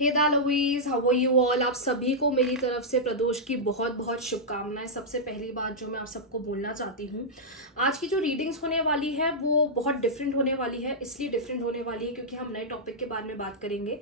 Hey lovies, how are you all. आप सभी को मेरी तरफ से प्रदोष की बहुत बहुत शुभकामनाएं। सबसे पहली बात जो मैं आप सबको बोलना चाहती हूँ, आज की जो रीडिंग्स होने वाली है वो बहुत डिफरेंट होने वाली है। इसलिए डिफरेंट होने वाली है क्योंकि हम नए टॉपिक के बारे में बात करेंगे।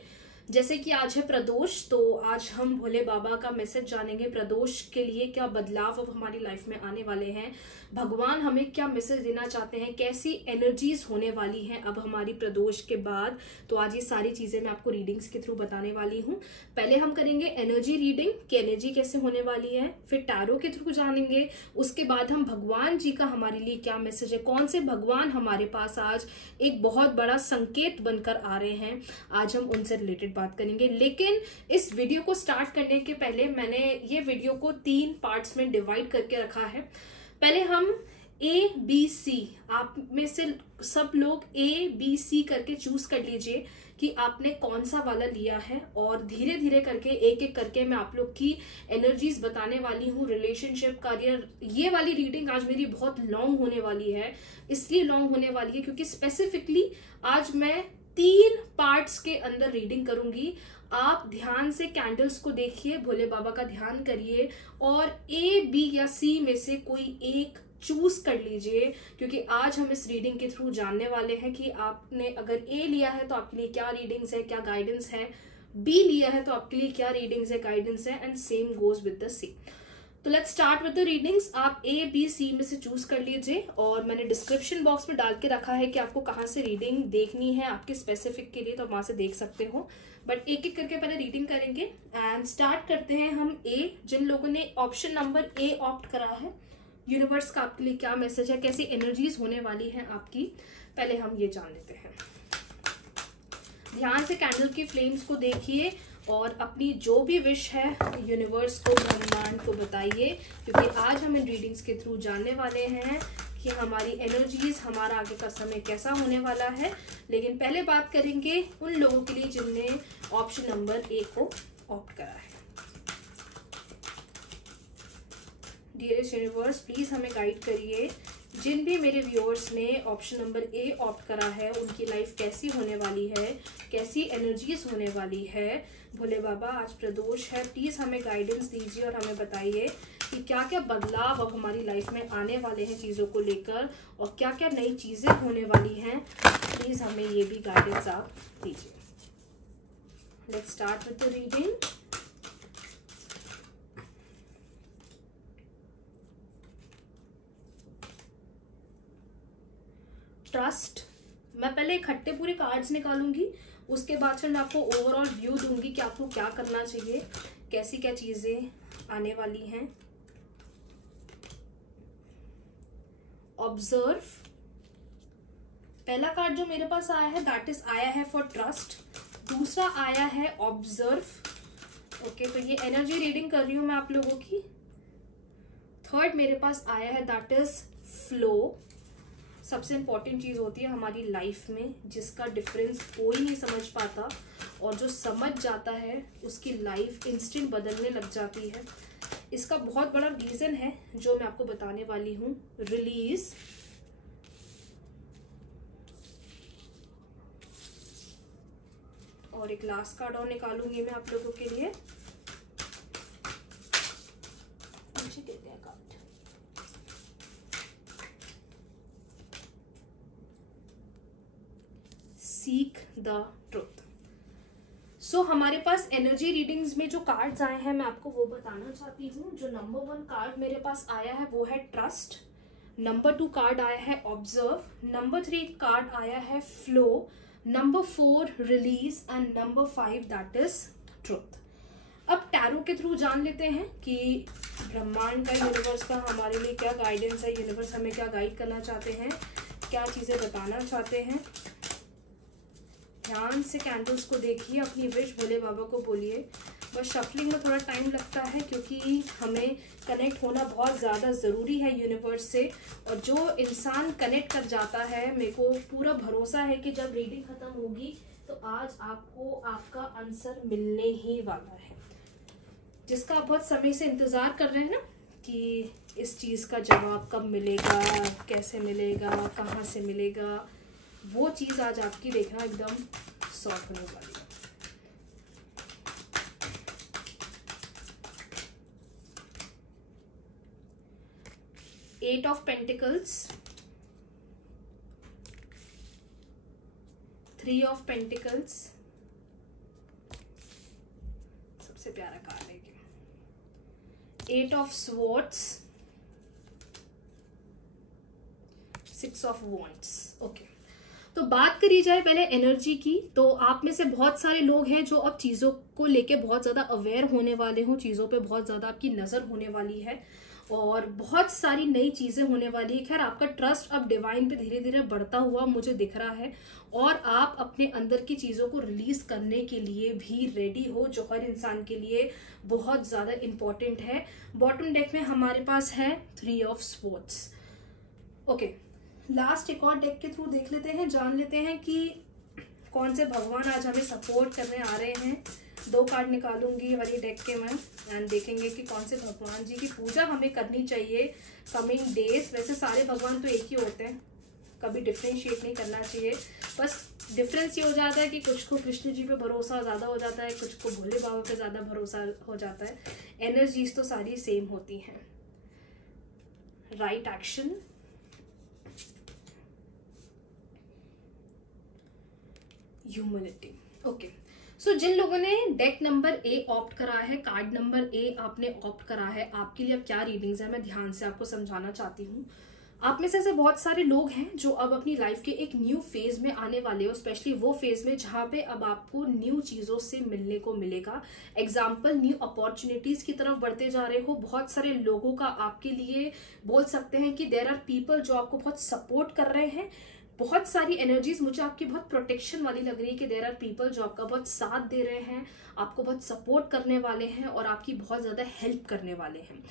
जैसे कि आज है प्रदोष, तो आज हम भोले बाबा का मैसेज जानेंगे। प्रदोष के लिए क्या बदलाव अब हमारी लाइफ में आने वाले हैं, भगवान हमें क्या मैसेज देना चाहते हैं, कैसी एनर्जीज होने वाली हैं अब हमारी प्रदोष के बाद। तो आज ये सारी चीजें मैं आपको रीडिंग्स के थ्रू बताने वाली हूँ। पहले हम करेंगे एनर्जी रीडिंग कि एनर्जी कैसे होने वाली है, फिर टैरो के थ्रू जानेंगे। उसके बाद हम भगवान जी का हमारे लिए क्या मैसेज है, कौन से भगवान हमारे पास आज एक बहुत बड़ा संकेत बनकर आ रहे हैं, आज हम उनसे रिलेटेड बात करेंगे। लेकिन इस वीडियो को स्टार्ट करने के पहले मैंने ये वीडियो को 3 पार्ट्स में डिवाइड करके रखा है। पहले हम ABC, आप में से सब लोग ABC करके चूज कर लीजिए कि आपने कौन सा वाला लिया है, और धीरे धीरे करके एक एक करके मैं आप लोग की एनर्जीज बताने वाली हूँ। रिलेशनशिप, करियर, ये वाली रीडिंग आज मेरी बहुत लॉन्ग होने वाली है। इसलिए लॉन्ग होने वाली है क्योंकि स्पेसिफिकली आज मैं 3 पार्ट्स के अंदर रीडिंग करूंगी। आप ध्यान से कैंडल्स को देखिए, भोले बाबा का ध्यान करिए और A, B या C में से कोई एक चूज कर लीजिए, क्योंकि आज हम इस रीडिंग के थ्रू जानने वाले हैं कि आपने अगर A लिया है तो आपके लिए क्या रीडिंग्स है, क्या गाइडेंस है, B लिया है तो आपके लिए क्या रीडिंग्स है, गाइडेंस है, and same goes with the C। तो let's start with the readings. आप A, B, C में से चूज कर लीजिए, और मैंने डिस्क्रिप्शन बॉक्स में डाल के रखा है कि आपको कहाँ से रीडिंग देखनी है आपके स्पेसिफिक के लिए, तो वहां से देख सकते हो। बट एक एक करके पहले रीडिंग करेंगे एंड स्टार्ट करते हैं हम A। जिन लोगों ने ऑप्शन नंबर A ऑप्ट करा है, यूनिवर्स का आपके लिए क्या मैसेज है, कैसी एनर्जीज होने वाली है आपकी, पहले हम ये जान लेते हैं। ध्यान से कैंडल की फ्लेम्स को देखिए और अपनी जो भी विश है यूनिवर्स को, ब्रह्मांड को बताइए, क्योंकि आज हम इन रीडिंग्स के थ्रू जानने वाले हैं कि हमारी एनर्जीज, हमारा आगे का समय कैसा होने वाला है। लेकिन पहले बात करेंगे उन लोगों के लिए जिनने ऑप्शन नंबर A को ऑप्ट करा है। डियरेस्ट यूनिवर्स, प्लीज हमें गाइड करिए। जिन भी मेरे व्यूअर्स ने ऑप्शन नंबर A ऑप्ट करा है, उनकी लाइफ कैसी होने वाली है, कैसी एनर्जीज होने वाली है। भोले बाबा, आज प्रदोष है, प्लीज हमें गाइडेंस दीजिए और हमें बताइए कि क्या क्या बदलाव अब हमारी लाइफ में आने वाले हैं चीज़ों को लेकर, और क्या क्या नई चीज़ें होने वाली हैं। प्लीज हमें ये भी गाइडेंस आप दीजिए। Let's start with the reading. Trust. मैं पहले इकट्ठे पूरे कार्ड्स निकालूंगी, उसके बाद फिर मैं आपको ओवरऑल व्यू दूंगी कि आपको क्या करना चाहिए, कैसी क्या चीजें आने वाली हैं। ऑब्जर्व। पहला कार्ड जो मेरे पास आया है दैट इज आया है फॉर ट्रस्ट, दूसरा आया है ऑब्जर्व। ओके, तो ये एनर्जी रीडिंग कर रही हूं मैं आप लोगों की। थर्ड मेरे पास आया है दैट इज फ्लो। सबसे इंपॉर्टेंट चीज होती है हमारी लाइफ में, जिसका डिफरेंस कोई नहीं समझ पाता, और जो समझ जाता है उसकी लाइफ इंस्टेंट बदलने लग जाती है। इसका बहुत बड़ा रीजन है जो मैं आपको बताने वाली हूँ। रिलीज। और एक लास्ट कार्ड और निकालूंगी मैं आप लोगों के लिए। मुझे देते हैं card. Seek the truth. So हमारे पास एनर्जी रीडिंग्स में जो कार्ड्स आए हैं मैं आपको वो बताना चाहती हूँ। जो नंबर 1 कार्ड मेरे पास आया है वो है ट्रस्ट, नंबर 2 कार्ड आया है ऑब्जर्व, नंबर 3 कार्ड आया है flow, number 4 release, and number 5 that is truth. अब टैरो के थ्रू जान लेते हैं कि ब्रह्मांड का, यूनिवर्स का हमारे लिए क्या गाइडेंस है, यूनिवर्स हमें क्या गाइड करना चाहते हैं, क्या चीजें बताना चाहते हैं। ध्यान से कैंडल्स को देखिए, अपनी विश भोले बाबा को बोलिए। बस शफलिंग में थोड़ा टाइम लगता है क्योंकि हमें कनेक्ट होना बहुत ज़्यादा ज़रूरी है यूनिवर्स से, और जो इंसान कनेक्ट कर जाता है, मेरे को पूरा भरोसा है कि जब रीडिंग ख़त्म होगी तो आज आपको आपका आंसर मिलने ही वाला है, जिसका आप बहुत समय से इंतज़ार कर रहे हैं ना कि इस चीज़ का जवाब कब मिलेगा, कैसे मिलेगा, कहाँ से मिलेगा। वो चीज़ आज आपकी देखना एकदम सॉर्ट होने वाली है। 8 ऑफ पेंटिकल्स, 3 ऑफ पेंटिकल्स, सबसे प्यारा कार्ड है, 8 of swords, 6 of wands. Okay, तो बात करी जाए पहले एनर्जी की, तो आप में से बहुत सारे लोग हैं जो अब चीजों को लेके बहुत ज्यादा अवेयर होने वाले हो, चीजों पे बहुत ज्यादा आपकी नजर होने वाली है और बहुत सारी नई चीजें होने वाली है। खैर, आपका ट्रस्ट अब डिवाइन पे धीरे धीरे बढ़ता हुआ मुझे दिख रहा है और आप अपने अंदर की चीजों को रिलीज करने के लिए भी रेडी हो, जो हर इंसान के लिए बहुत ज्यादा इंपॉर्टेंट है। बॉटम डेक में हमारे पास है 3 ऑफ स्वॉर्ड्स। ओके, लास्ट एक और डेक के थ्रू देख लेते हैं, जान लेते हैं कि कौन से भगवान आज हमें सपोर्ट करने आ रहे हैं। 2 कार्ड निकालूंगी वाली डेक के मैं एंड देखेंगे कि कौन से भगवान जी की पूजा हमें करनी चाहिए कमिंग डेज। वैसे सारे भगवान तो एक ही होते हैं, कभी डिफ्रेंशिएट नहीं करना चाहिए। बस डिफरेंस ये हो जाता है कि कुछ को कृष्ण जी पे भरोसा ज़्यादा हो जाता है, कुछ को भोले बाबा पे ज़्यादा भरोसा हो जाता है। एनर्जीज तो सारी सेम होती हैं। Right action, humility. ओके, सो जिन लोगों ने डेक नंबर ए ऑप्ट करा है, कार्ड नंबर ए आपने ऑप्ट करा है, आपके लिए अब क्या रीडिंग्स है मैं ध्यान से आपको समझाना चाहती हूँ। आप में से ऐसे बहुत सारे लोग हैं जो अब अपनी लाइफ के एक न्यू फेज में आने वाले हो, स्पेशली वो फेज में जहाँ पे अब आपको न्यू चीजों से मिलने को मिलेगा। एग्जाम्पल, न्यू अपॉर्चुनिटीज की तरफ बढ़ते जा रहे हो। बहुत सारे लोगों का आपके लिए बोल सकते हैं कि देयर आर पीपल जो आपको बहुत सपोर्ट कर रहे हैं। बहुत सारी एनर्जीज मुझे आपकी बहुत प्रोटेक्शन वाली लग रही है कि देयर आर पीपल जो आपका बहुत साथ दे रहे हैं, आपको बहुत सपोर्ट करने वाले हैं और आपकी बहुत ज्यादा हेल्प करने वाले हैं।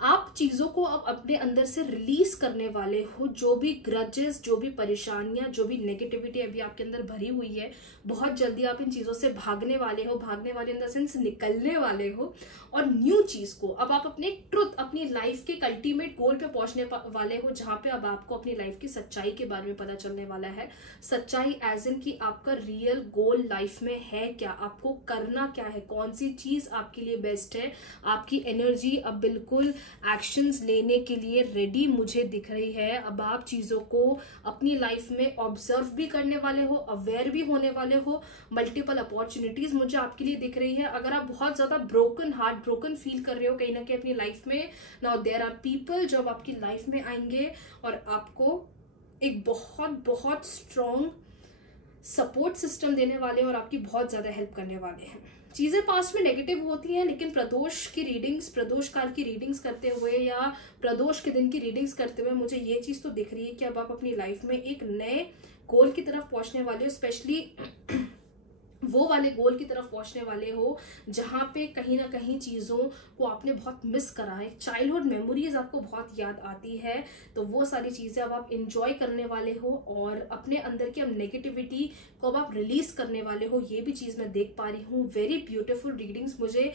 आप चीजों को अब अपने अंदर से रिलीज करने वाले हो। जो भी ग्रजेस, जो भी परेशानियां, जो भी नेगेटिविटी अभी आपके अंदर भरी हुई है, बहुत जल्दी आप इन चीजों से भागने वाले हो। भागने वाले इन द सेंस निकलने वाले हो और न्यू चीज को अब आप अपने ट्रुथ, अपनी लाइफ के अल्टीमेट गोल पे पहुंचने वाले हो, जहां पे अब आपको अपनी लाइफ की सच्चाई के बारे में पता चलने वाला है। सच्चाई एज इन कि आपका रियल गोल लाइफ में है क्या, आपको करना क्या है, कौन सी चीज आपके लिए बेस्ट है। आपकी एनर्जी अब बिल्कुल एक्शंस लेने के लिए रेडी मुझे दिख रही है। अब आप चीजों को अपनी लाइफ में ऑब्जर्व भी करने वाले हो, अवेयर भी होने वाले हो। मल्टीपल अपॉर्चुनिटीज मुझे आपके लिए दिख रही है। अगर आप बहुत ज्यादा ब्रोकन हार्ट, ब्रोकन फील कर रहे हो कहीं ना कहीं अपनी लाइफ में, नाउ देयर आर पीपल जो आपकी लाइफ में आएंगे और आपको एक बहुत बहुत स्ट्रॉन्ग सपोर्ट सिस्टम देने वाले हैं और आपकी बहुत ज्यादा हेल्प करने वाले हैं। चीजें पास्ट में नेगेटिव होती हैं, लेकिन प्रदोष की रीडिंग्स, प्रदोष काल की रीडिंग्स करते हुए या प्रदोष के दिन की रीडिंग्स करते हुए मुझे ये चीज तो दिख रही है कि अब आप अपनी लाइफ में एक नए गोल की तरफ पहुंचने वाले हो। स्पेशली वो वाले गोल की तरफ पहुंचने वाले हो जहां पे कहीं ना कहीं चीजों को आपने बहुत मिस करा है। चाइल्डहुड मेमोरीज आपको बहुत याद आती है, तो वो सारी चीजें अब आप इंजॉय करने वाले हो और अपने अंदर की अब नेगेटिविटी को अब आप रिलीज करने वाले हो। ये भी चीज मैं देख पा रही हूँ। वेरी ब्यूटीफुल रीडिंग्स मुझे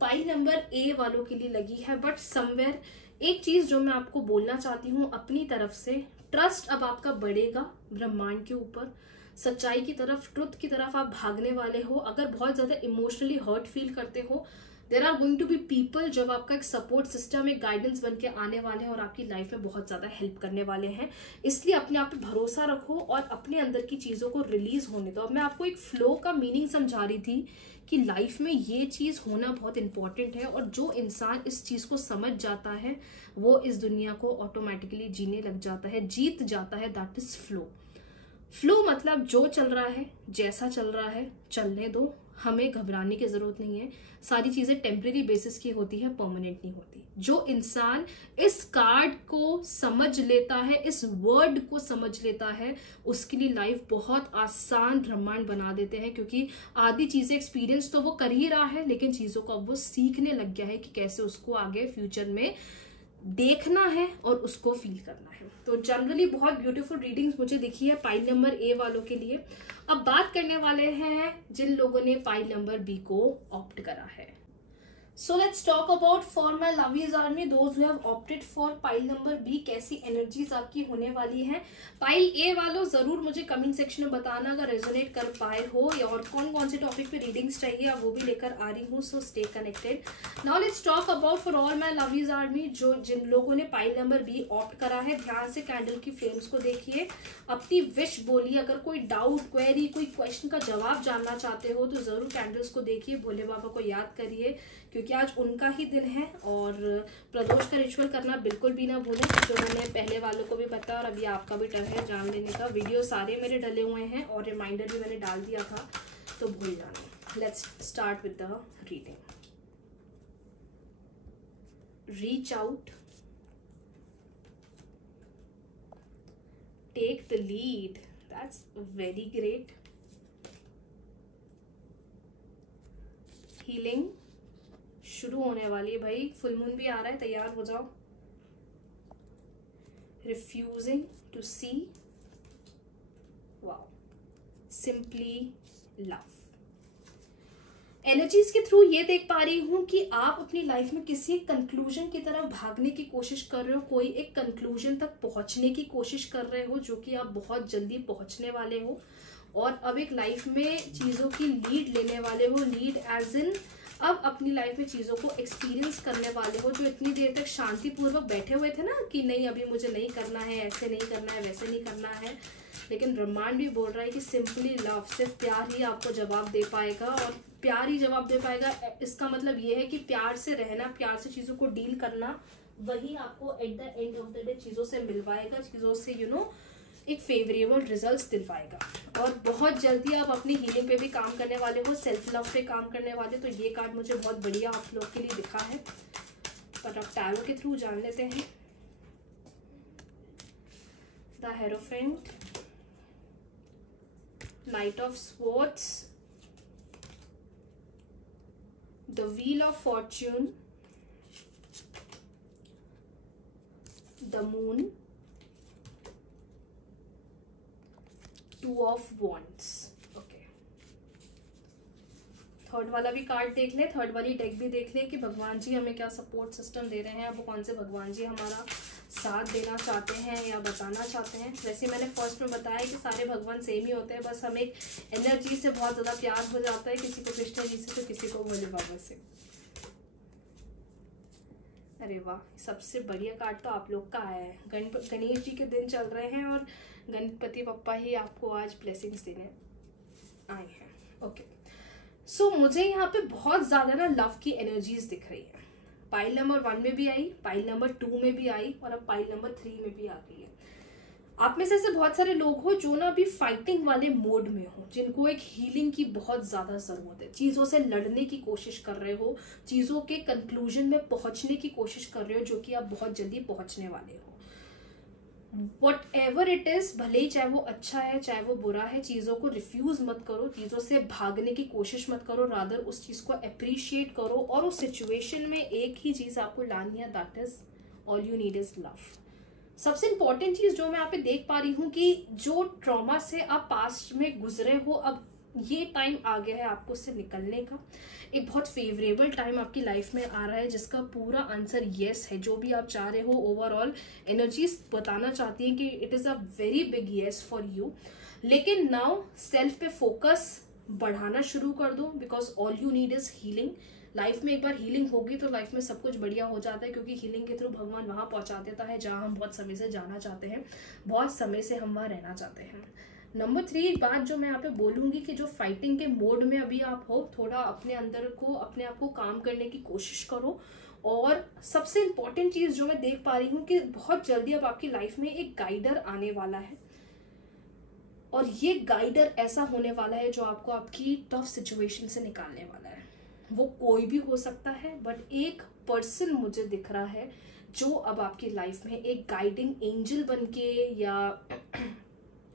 पाइल नंबर ए वालों के लिए लगी है। बट समवेयर एक चीज जो मैं आपको बोलना चाहती हूँ अपनी तरफ से, ट्रस्ट अब आपका बढ़ेगा ब्रह्मांड के ऊपर। सच्चाई की तरफ, ट्रुथ की तरफ आप भागने वाले हो। अगर बहुत ज्यादा इमोशनली हर्ट फील करते हो, there are going to be people जब आपका एक सपोर्ट सिस्टम, एक गाइडेंस बन के आने वाले हैं और आपकी लाइफ में बहुत ज्यादा हेल्प करने वाले हैं। इसलिए अपने आप पे भरोसा रखो और अपने अंदर की चीजों को रिलीज होने दो। अब मैं आपको एक फ्लो का मीनिंग समझा रही थी कि लाइफ में ये चीज होना बहुत इंपॉर्टेंट है और जो इंसान इस चीज को समझ जाता है वो इस दुनिया को ऑटोमेटिकली जीने लग जाता है, जीत जाता है। That is flow. फ्लो मतलब जो चल रहा है, जैसा चल रहा है चलने दो, हमें घबराने की जरूरत नहीं है। सारी चीजें टेम्परेरी बेसिस की होती है, परमानेंट नहीं होती। जो इंसान इस कार्ड को समझ लेता है, इस वर्ड को समझ लेता है, उसके लिए लाइफ बहुत आसान ब्रह्मांड बना देते हैं। क्योंकि आधी चीजें एक्सपीरियंस तो वो कर ही रहा है, लेकिन चीजों को अब वो सीखने लग गया है कि कैसे उसको आगे फ्यूचर में देखना है और उसको फील करना है। तो जनरली बहुत ब्यूटीफुल रीडिंग्स मुझे दिखी है पाइल नंबर ए वालों के लिए। अब बात करने वाले हैं जिन लोगों ने पाइल नंबर बी को ऑप्ट करा है। So let's talk about for my Lovies Army, those who have opted for pile number B. कैसी एनर्जीज आपकी होने वाली हैं. पाइल ए वालों जरूर मुझे कमेंट सेक्शन में बताना अगर रेजोनेट कर पाए हो, या और कौन कौन से टॉपिक पे रीडिंग्स चाहिए अब वो भी लेकर आ रही हूँ. So stay connected. Now let's talk about for all my lovies army, जो जिन लोगों ने पाइल नंबर बी ऑप्ट करा है, ध्यान से कैंडल की फ्लेम्स को देखिए, अपनी विश बोलिए. अगर कोई डाउट, क्वेरी, कोई क्वेश्चन का जवाब जानना चाहते हो तो जरूर कैंडल्स को देखिए, भोले बाबा को याद करिए, क्योंकि आज उनका ही दिन है. और प्रदोष का रिचुअल करना बिल्कुल भी ना भूलें, जो मैंने पहले वालों को भी बताया और अभी आपका भी टर्न है जान लेने का. वीडियो सारे मेरे डले हुए हैं और रिमाइंडर भी मैंने डाल दिया था, तो भूल जाना. Let's start with the reading. Reach out, take the lead. That's very great. Healing शुरू होने वाली है भाई, फुल मून भी आ रहा है, तैयार हो जाओ. Refusing to see, wow, simply love. Energies के थ्रू ये देख पा रही हूं कि आप अपनी लाइफ में किसी कंक्लूजन की तरफ भागने की कोशिश कर रहे हो, कोई एक कंक्लूजन तक पहुंचने की कोशिश कर रहे हो, जो कि आप बहुत जल्दी पहुंचने वाले हो. और अब एक लाइफ में चीजों की लीड लेने वाले हो. लीड एज इन अब अपनी लाइफ में चीज़ों को एक्सपीरियंस करने वाले हो. जो इतनी देर तक शांतिपूर्वक बैठे हुए थे ना कि नहीं अभी मुझे नहीं करना है, ऐसे नहीं करना है, वैसे नहीं करना है, लेकिन ब्रह्मांड भी बोल रहा है कि सिंपली लव, सिर्फ प्यार ही आपको जवाब दे पाएगा. और प्यार ही जवाब दे पाएगा, इसका मतलब ये है कि प्यार से रहना, प्यार से चीज़ों को डील करना, वही आपको at the end of the day चीज़ों से मिलवाएगा, चीज़ों से एक फेवरेबल रिजल्ट्स दिलवाएगा. और बहुत जल्दी आप अपनी हीलिंग पे भी काम करने वाले हो, सेल्फ लव पे काम करने वाले. तो ये कार्ड मुझे बहुत बढ़िया आप लोग के लिए दिखा है, पर आप टैरो के थ्रू जान लेते हैं. The hierophant, night of swords, the wheel of Fortune, the moon, two of wands. Okay, third वाला भी कार्ड देख ले, थर्ड वाली डेक भी देख ले कि भगवान जी हमें क्या सपोर्ट सिस्टम दे रहे हैं, अब कौन से भगवान जी हमारा साथ देना चाहते हैं या बचाना चाहते हैं. वैसे मैंने फर्स्ट में बताया कि सारे भगवान सेम ही होते हैं, बस हमें एनर्जी से बहुत ज़्यादा प्यार हो जाता है, किसी को कृष्ण जी से तो किसी को भोले बाबा से. अरे वाह, सबसे बढ़िया कार्ड तो आप लोग का आया है. गणेश जी के दिन चल रहे हैं और गणपति पप्पा ही आपको आज ब्लेसिंग्स देने आए हैं. ओके, सो मुझे यहाँ पे बहुत ज़्यादा ना लव की एनर्जीज दिख रही है. पाइल नंबर 1 में भी आई, पाइल नंबर 2 में भी आई और अब पाइल नंबर 3 में भी आ गई है. आप में से ऐसे बहुत सारे लोग हो जो ना अभी फाइटिंग वाले मोड में हो, जिनको एक हीलिंग की बहुत ज़्यादा ज़रूरत है. चीज़ों से लड़ने की कोशिश कर रहे हो, चीज़ों के कंक्लूजन में पहुंचने की कोशिश कर रहे हो, जो कि आप बहुत जल्दी पहुंचने वाले हो. वट एवर इट इज, भले ही चाहे वो अच्छा है चाहे वो बुरा है, चीज़ों को रिफ्यूज मत करो, चीज़ों से भागने की कोशिश मत करो, रादर उस चीज़ को अप्रिशिएट करो. और उस सिचुएशन में एक ही चीज़ आपको लानी है, that is all you need is love. सबसे इंपॉर्टेंट चीज़ जो मैं यहाँ पे देख पा रही हूँ कि जो ट्रॉमा से आप पास्ट में गुजरे हो, अब ये टाइम आ गया है आपको उससे निकलने का. एक बहुत फेवरेबल टाइम आपकी लाइफ में आ रहा है जिसका पूरा आंसर येस है. जो भी आप चाह रहे हो, ओवरऑल एनर्जीज बताना चाहती हैं कि it is a very big yes for you. लेकिन नाउ सेल्फ पे फोकस बढ़ाना शुरू कर दो, because all you need is healing. Life में एक बार हीलिंग होगी तो लाइफ में सब कुछ बढ़िया हो जाता है, क्योंकि हीलिंग के थ्रू भगवान वहाँ पहुँचा देता है जहाँ हम बहुत समय से जाना चाहते हैं, बहुत समय से हम वहाँ रहना चाहते हैं. नंबर 3, एक बात जो मैं यहाँ पे बोलूँगी कि जो फाइटिंग के मोड में अभी आप हो, थोड़ा अपने अंदर को, अपने आप को काम करने की कोशिश करो. और सबसे इम्पॉर्टेंट चीज़ जो मैं देख पा रही हूँ कि बहुत जल्दी अब आपकी लाइफ में एक गाइडर आने वाला है. और ये गाइडर ऐसा होने वाला है जो आपको आपकी टफ सिचुएशन से निकालने वाला है. वो कोई भी हो सकता है, बट एक पर्सन मुझे दिख रहा है जो अब आपकी लाइफ में एक गाइडिंग एंजल बनके या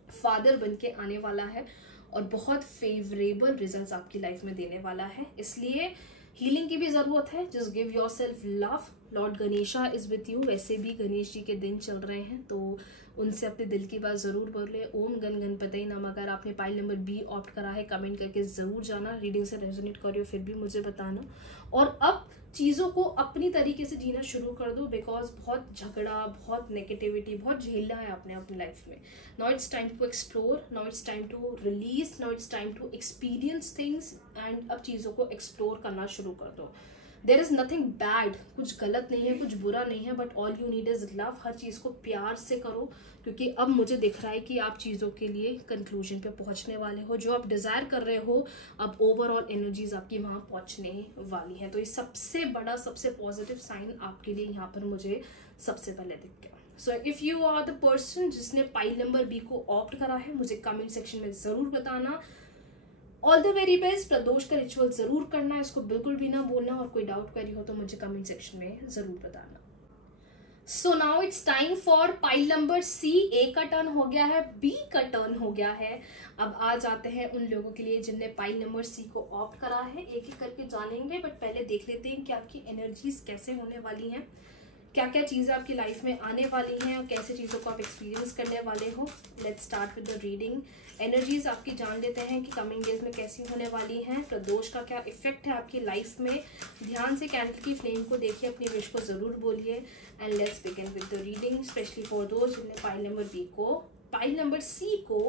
फादर बनके आने वाला है और बहुत फेवरेबल रिजल्ट्स आपकी लाइफ में देने वाला है. इसलिए हीलिंग की भी ज़रूरत है. Just give your self love. Lord Ganesha is with you. वैसे भी गणेश जी के दिन चल रहे हैं तो उनसे अपने दिल की बात ज़रूर बोले. ओम गण गणपति नमः. अगर आपने पाइल नंबर बी ऑप्ट करा है, कमेंट करके ज़रूर जाना. रीडिंग से रेजोनेट करियो फिर भी मुझे बताना. और अब चीज़ों को अपनी तरीके से जीना शुरू कर दो, बिकॉज बहुत झगड़ा, बहुत नेगेटिविटी, बहुत झेलना है आपने अपनी लाइफ में. Now it's time to explore, now it's time to release, now it's time to experience things. And अब चीज़ों को एक्सप्लोर करना शुरू कर दो. देर इज़ नथिंग बैड, कुछ गलत नहीं है, कुछ बुरा नहीं है, but all you need is love. हर चीज़ को प्यार से करो, क्योंकि अब मुझे दिख रहा है कि आप चीज़ों के लिए कंक्लूजन पे पहुंचने वाले हो. जो आप डिज़ायर कर रहे हो, अब ओवरऑल एनर्जीज आपकी वहाँ पहुंचने वाली हैं. तो ये सबसे बड़ा, सबसे पॉजिटिव साइन आपके लिए यहाँ पर मुझे सबसे पहले दिख गया. So if you are the person जिसने पाइल नंबर बी को ऑप्ट करा है, मुझे कमेंट सेक्शन में ज़रूर बताना. All the very best. Pradosh का रिचुअल जरूर करना, इसको बिल्कुल भी ना बोलना, और कोई डाउट क्वेरी हो तो मुझे कमेंट सेक्शन में जरूर बताना. So now it's time for pile number C. A का टर्न हो गया है, बी का टर्न हो गया है. अब आ जाते हैं उन लोगों के लिए जिनने पाइल नंबर सी को ऑप्ट करा है. एक एक करके जानेंगे, बट पहले देख लेते हैं कि आपकी एनर्जीज कैसे होने वाली हैं, क्या क्या चीज़ें आपकी लाइफ में आने वाली हैं और कैसे चीज़ों को आप एक्सपीरियंस करने वाले हो. Let's start with the reading. Energies आपकी जान लेते हैं कि कमिंग डेज में कैसी होने वाली हैं. प्रदोष का क्या इफेक्ट है आपकी लाइफ में. ध्यान से कैंडल की फ्लेम को देखिए, अपनी विश को ज़रूर बोलिए. And let's begin with the reading, specially for those जिनने पाइल नंबर बी को, पाइल नंबर सी को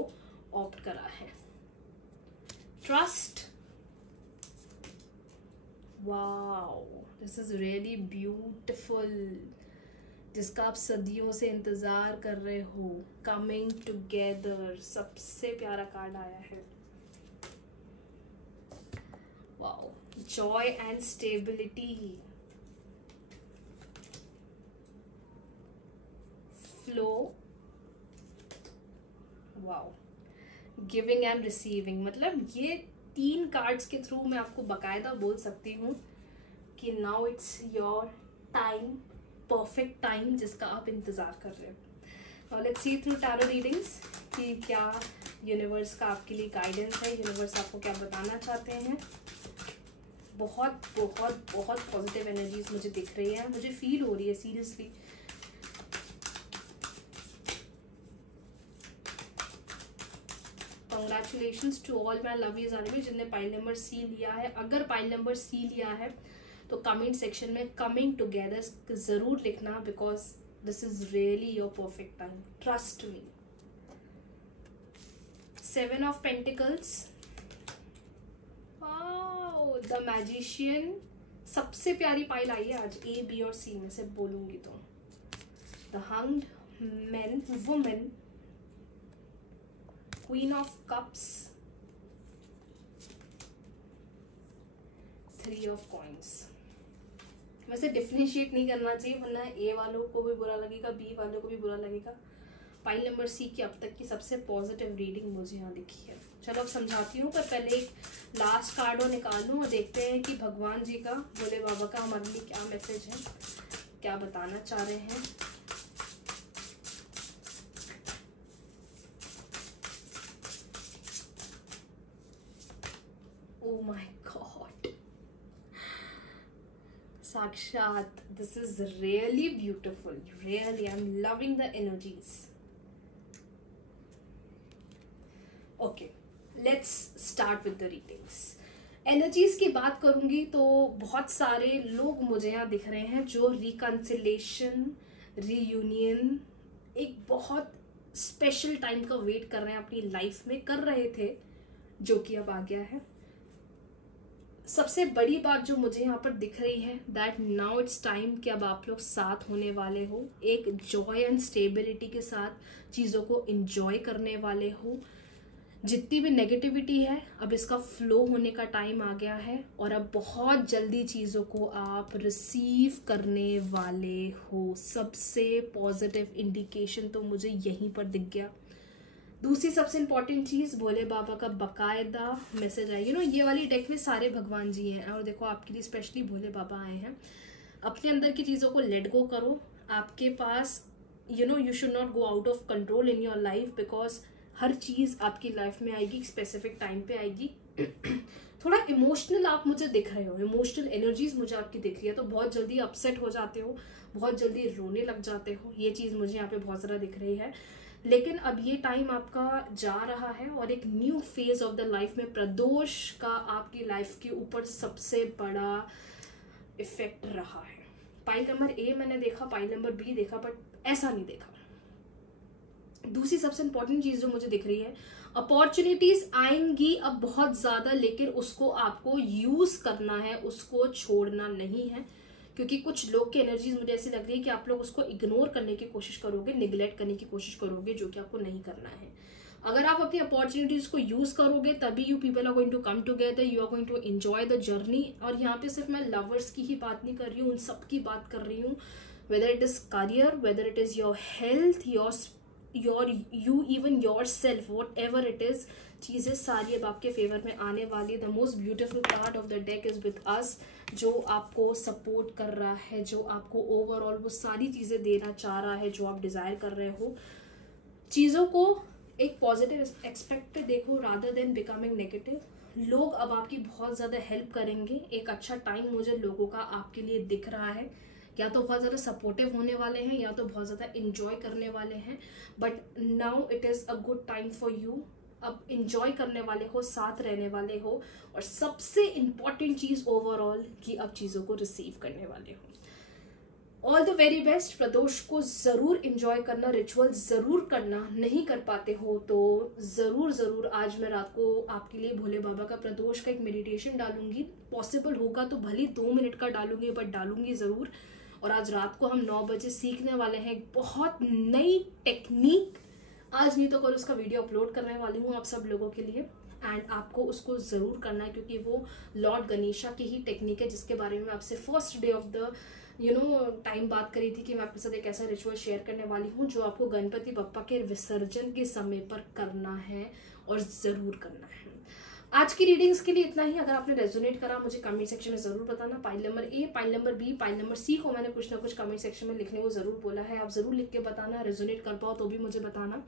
ऑप्ट करा है. Trust. Wow, this is really beautiful. जिसका आप सदियों से इंतजार कर रहे हो. कमिंग टुगेदर, सबसे प्यारा कार्ड आया है. Wow, Joy and stability. Flow. Wow, giving and receiving. मतलब ये 3 कार्ड्स के थ्रू मैं आपको बकायदा बोल सकती हूँ कि now it's your time, perfect time जिसका आप इंतज़ार कर रहे हो. Now let's see through tarot readings कि क्या यूनिवर्स का आपके लिए गाइडेंस है, यूनिवर्स आपको क्या बताना चाहते हैं. बहुत बहुत बहुत पॉजिटिव एनर्जीज मुझे दिख रही है, मुझे फील हो रही है seriously. Congratulations to all my lovelies army जिनने पाइल नंबर सी लिया है. अगर पाइल नंबर सी लिया है तो कमेंट सेक्शन में कमिंग टुगेदर जरूर लिखना, because this is really your perfect time, trust me. 7 of pentacles. The magician. सबसे प्यारी पाइल आई है आज, ए बी और सी में से बोलूंगी तो. The hanged man, women, queen of cups, 3 of coins. वैसे डिफरेंशिएट नहीं करना चाहिए, वरना ए वालों को भी बुरा लगेगा, बी वालों को भी बुरा लगेगा. पाइल नंबर सी की अब तक की सबसे पॉजिटिव रीडिंग मुझे यहाँ दिखी है. चलो अब समझाती हूँ, पर पहले एक लास्ट कार्ड और निकाल लूँ और देखते हैं कि भगवान जी का, भोले बाबा का हमारे लिए क्या मैसेज है, क्या बताना चाह रहे हैं. Oh my God. Sakshat, this is really beautiful. Really, I'm loving the energies. Okay, let's start with the readings. Energies की बात करूंगी तो बहुत सारे लोग मुझे यहाँ दिख रहे हैं जो रिकंसिलेशन, रीयूनियन, एक बहुत स्पेशल टाइम का वेट कर रहे हैं अपनी लाइफ में, कर रहे थे, जो कि अब आ गया है. सबसे बड़ी बात जो मुझे यहाँ पर दिख रही है, दैट नाउ इट्स टाइम कि अब आप लोग साथ होने वाले हो, एक जॉय एंड स्टेबिलिटी के साथ चीज़ों को एंजॉय करने वाले हो. जितनी भी नेगेटिविटी है, अब इसका फ्लो होने का टाइम आ गया है और अब बहुत जल्दी चीज़ों को आप रिसीव करने वाले हो. सबसे पॉजिटिव इंडिकेशन तो मुझे यहीं पर दिख गया. दूसरी सबसे इंपॉर्टेंट चीज़, भोले बाबा का बकायदा मैसेज है. ये वाली डेक में सारे भगवान जी हैं और देखो आपके लिए स्पेशली भोले बाबा आए हैं. अपने अंदर की चीज़ों को लेट गो करो. आपके पास you should not go out of control in your life, because हर चीज़ आपकी लाइफ में आएगी, स्पेसिफिक टाइम पे आएगी. थोड़ा इमोशनल आप मुझे दिख रहे हो, इमोशनल एनर्जीज मुझे आपकी दिख रही है, तो बहुत जल्दी अपसेट हो जाते हो, बहुत जल्दी रोने लग जाते हो. ये चीज़ मुझे यहाँ पे बहुत ज़्यादा दिख रही है. लेकिन अब ये टाइम आपका जा रहा है और एक new phase of the life में प्रदोष का आपकी लाइफ के ऊपर सबसे बड़ा इफेक्ट रहा है। पाइल नंबर ए मैंने देखा, पाइल नंबर बी देखा, बट ऐसा नहीं देखा। दूसरी सबसे इंपॉर्टेंट चीज जो मुझे दिख रही है, अपॉर्चुनिटीज आएंगी अब बहुत ज्यादा, लेकिन उसको आपको यूज करना है, उसको छोड़ना नहीं है। क्योंकि कुछ लोग की एनर्जीज मुझे ऐसी लग रही है कि आप लोग उसको इग्नोर करने की कोशिश करोगे, निगलेक्ट करने की कोशिश करोगे, जो कि आपको नहीं करना है। अगर आप अपनी अपॉर्चुनिटीज को यूज करोगे तभी you people are going to come together, you are going to enjoy the journey. और यहाँ पे सिर्फ मैं लवर्स की ही बात नहीं कर रही हूँ, उन सब की बात कर रही हूँ। Whether it is career, whether it is your health, you even yourself, whatever it is, चीजें सारी अब आपके फेवर में आने वाली। The most beautiful card of the deck is with us, जो आपको सपोर्ट कर रहा है, जो आपको ओवरऑल वो सारी चीजें देना चाह रहा है जो आप डिजायर कर रहे हो। चीजों को एक पॉजिटिव एक्सपेक्ट पे देखो रादर देन बिकमिंग नेगेटिव। लोग अब आपकी बहुत ज्यादा हेल्प करेंगे। एक अच्छा टाइम मुझे लोगों का आपके लिए दिख रहा है, या तो बहुत ज़्यादा सपोर्टिव होने वाले हैं या तो बहुत ज़्यादा इंजॉय करने वाले हैं। But now it is a good time for you. अब इंजॉय करने वाले हो, साथ रहने वाले हो, और सबसे इंपॉर्टेंट चीज़ ओवरऑल कि अब चीज़ों को रिसीव करने वाले हो। All the very best. Pradosh को ज़रूर इंजॉय करना, रिचुअल ज़रूर करना। नहीं कर पाते हो तो ज़रूर आज मैं रात को आपके लिए भोले बाबा का प्रदोष का एक मेडिटेशन डालूंगी। पॉसिबल होगा तो भले 2 मिनट का डालूंगी, बट डालूंगी ज़रूर। और आज रात को हम 9 बजे सीखने वाले हैं एक बहुत नई टेक्निक। आज नहीं तो कल उसका वीडियो अपलोड करने वाली हूँ आप सब लोगों के लिए, एंड आपको उसको ज़रूर करना है क्योंकि वो लॉर्ड गणेशा की ही टेक्निक है, जिसके बारे में आपसे first day of the time बात करी थी कि मैं आपके साथ एक ऐसा रिचुअल शेयर करने वाली हूँ जो आपको गणपति बप्पा के विसर्जन के समय पर करना है, और ज़रूर करना है। आज की रीडिंग्स के लिए इतना ही। अगर आपने रेजोनेट करा मुझे कमेंट सेक्शन में जरूर बताना। Pile number A, pile number B, pile number C को मैंने कुछ ना कुछ कमेंट सेक्शन में लिखने को जरूर बोला है, आप जरूर लिख के बताना। रेजोनेट कर पाओ तो भी मुझे बताना।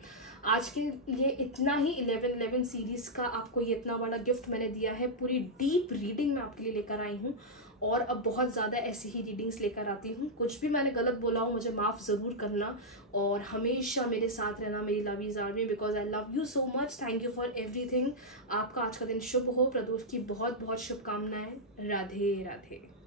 आज के लिए इतना ही। 11-11 सीरीज का आपको ये इतना बड़ा गिफ्ट मैंने दिया है। पूरी डीप रीडिंग मैं आपके लिए लेकर आई हूँ, और अब बहुत ज़्यादा ऐसी ही रीडिंग्स लेकर आती हूँ। कुछ भी मैंने गलत बोला हो मुझे माफ़ ज़रूर करना, और हमेशा मेरे साथ रहना मेरी lovies army, because I love you so much. Thank you for everything. आपका आज का दिन शुभ हो। प्रदोष की बहुत बहुत शुभकामनाएं। राधे राधे।